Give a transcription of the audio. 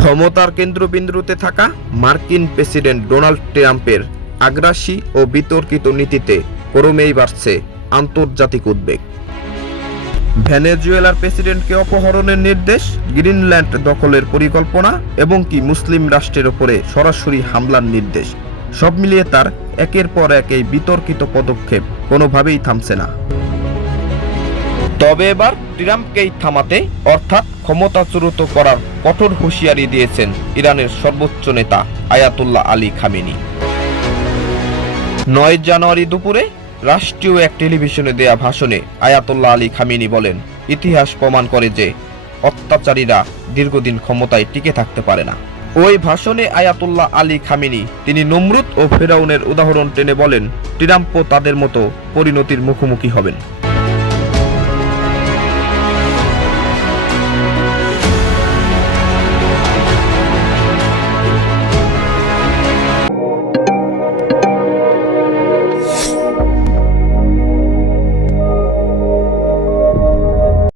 ক্ষমতার কেন্দ্রবিন্দুতে থাকা মার্কিন প্রেসিডেন্ট ডোনাল্ড ট্রাম্পের আগ্রাসী ও বিতর্কিত নীতিতে ক্রমেই বাড়ছে আন্তর্জাতিক উদ্বেগ। ভেনেজুয়েলার প্রেসিডেন্টকে অপহরণের নির্দেশ, গ্রিনল্যান্ড দখলের পরিকল্পনা এবং কি মুসলিম রাষ্ট্রের ওপরে সরাসরি হামলার নির্দেশ, সব মিলিয়ে তার একের পর এক এই বিতর্কিত পদক্ষেপ কোনোভাবেই থামছে না। তবে এবার ট্রাম্পকেই থামাতে, অর্থাৎ ক্ষমতাচ্যুত করার কঠোর হুঁশিয়ারি দিয়েছেন ইরানের সর্বোচ্চ নেতা আয়াতুল্লাহ আলী খামেনি। নয় জানুয়ারি দুপুরে রাষ্ট্রীয় এক টেলিভিশনে দেয়া ভাষণে আয়াতুল্লাহ আলী খামিনি বলেন, ইতিহাস প্রমাণ করে যে অত্যাচারীরা দীর্ঘদিন ক্ষমতায় টিকে থাকতে পারে না। ওই ভাষণে আয়াতুল্লাহ আলী খামেনি, তিনি নমরুদ ও ফেরাউনের উদাহরণ টেনে বলেন, ট্রাম্পও তাদের মতো পরিণতির মুখোমুখি হবেন।